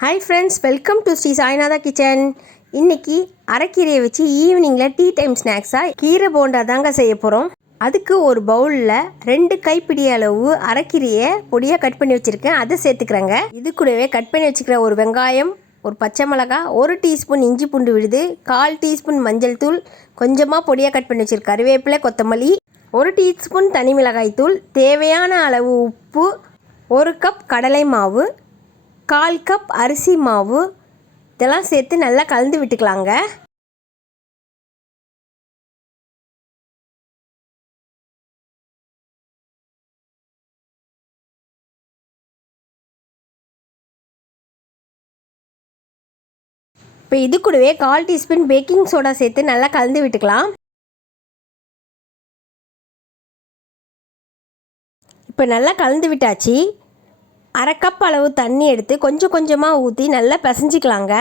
Hi friends, welcome to Sri Sainatha kitchen. இன்றைக்கி அரைக்கீரையை வச்சு ஈவினிங்கில் டீ டைம் ஸ்நாக்ஸாக கீரை போண்டா தாங்க செய்ய போகிறோம். அதுக்கு ஒரு பவுலில் 2 கைப்பிடி அளவு அரைக்கீரையை பொடியாக கட் பண்ணி வச்சுருக்கேன், அதை சேர்த்துக்கிறேங்க. இது கூடவே கட் பண்ணி வச்சுக்கிற ஒரு வெங்காயம், ஒரு பச்சை மிளகாய், 1 டீஸ்பூன் இஞ்சி பூண்டு விழுது, 1/4 டீஸ்பூன் மஞ்சள் தூள், கொஞ்சமாக பொடியாக கட் பண்ணி வச்சுருக்க கருவேப்பிலை, கொத்தமல்லி, 1 டீஸ்பூன் தனி மிளகாய் தூள், தேவையான அளவு உப்பு, 1 கப் கடலை மாவு, 1/4 கப் அரிசி மாவு, இதெல்லாம் சேர்த்து நல்லா கலந்து விட்டுக்கலாங்க. இப்போ இது கூடவே 1/4 டீஸ்பூன் பேக்கிங் சோடா சேர்த்து நல்லா கலந்து விட்டுக்கலாம். இப்போ நல்லா கலந்து விட்டாச்சு. 1/2 கப் அளவு தண்ணி எடுத்து கொஞ்சம் கொஞ்சமாக ஊற்றி நல்லா பிசைஞ்சிக்கலாங்க.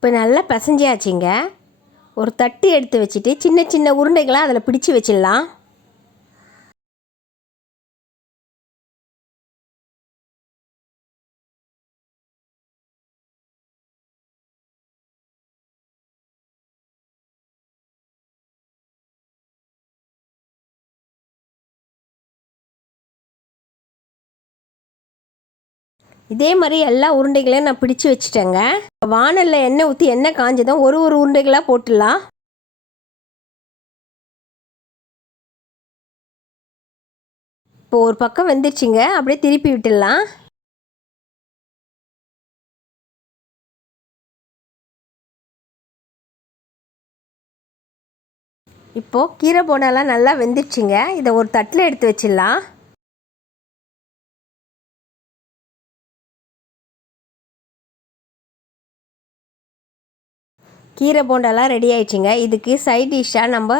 இப்போ நல்லா பிசைஞ்சாச்சுங்க. ஒரு தட்டு எடுத்து வச்சுட்டு சின்ன சின்ன உருண்டைகளாக அதில் பிடிச்சி வச்சிடலாம். இதே மாதிரி எல்லா உருண்டைகளையும் நான் பிடிச்சி வச்சுட்டேங்க. வானலில் எண்ணெய் ஊற்றி எண்ணெய் காஞ்சதும் ஒரு உருண்டைகளாக போட்டுடலாம். இப்போ ஒரு பக்கம் வெந்துருச்சுங்க, அப்படியே திருப்பி விட்டுடலாம். இப்போது கீரை போண்டாலாம் நல்லா வெந்துருச்சுங்க. இதை ஒரு தட்டில் எடுத்து வச்சிடலாம். கீரை போண்டாலாம் ரெடி ஆயிடுச்சுங்க. இதுக்கு சைட் டிஷ்ஷாக நம்ம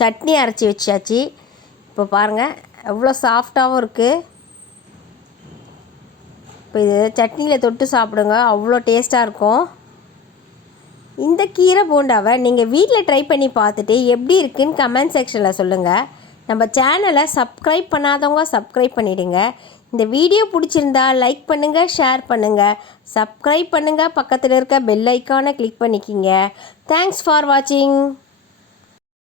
சட்னி அரைச்சி வச்சாச்சு. இப்போ பாருங்கள் எவ்வளோ சாஃப்டாகவும் இருக்குது. இப்போ இது சட்னியில் தொட்டு சாப்பிடுங்க, அவ்வளோ டேஸ்ட்டாக இருக்கும். இந்த கீரை போண்டாவை நீங்கள் வீட்டில் ட்ரை பண்ணி பார்த்துட்டு எப்படி இருக்குன்னு கமெண்ட் செக்ஷனில் சொல்லுங்கள். நம்ம சேனலை சப்ஸ்கிரைப் பண்ணாதவங்க சப்ஸ்கிரைப் பண்ணிவிடுங்க. இந்த வீடியோ பிடிச்சிருந்தா லைக் பண்ணுங்கள், ஷேர் பண்ணுங்கள், சப்ஸ்கிரைப் பண்ணுங்கள், பக்கத்தில் இருக்க பெல் ஐக்கானை கிளிக் பண்ணிக்கிங்க. தேங்க்ஸ் ஃபார் வாட்சிங்.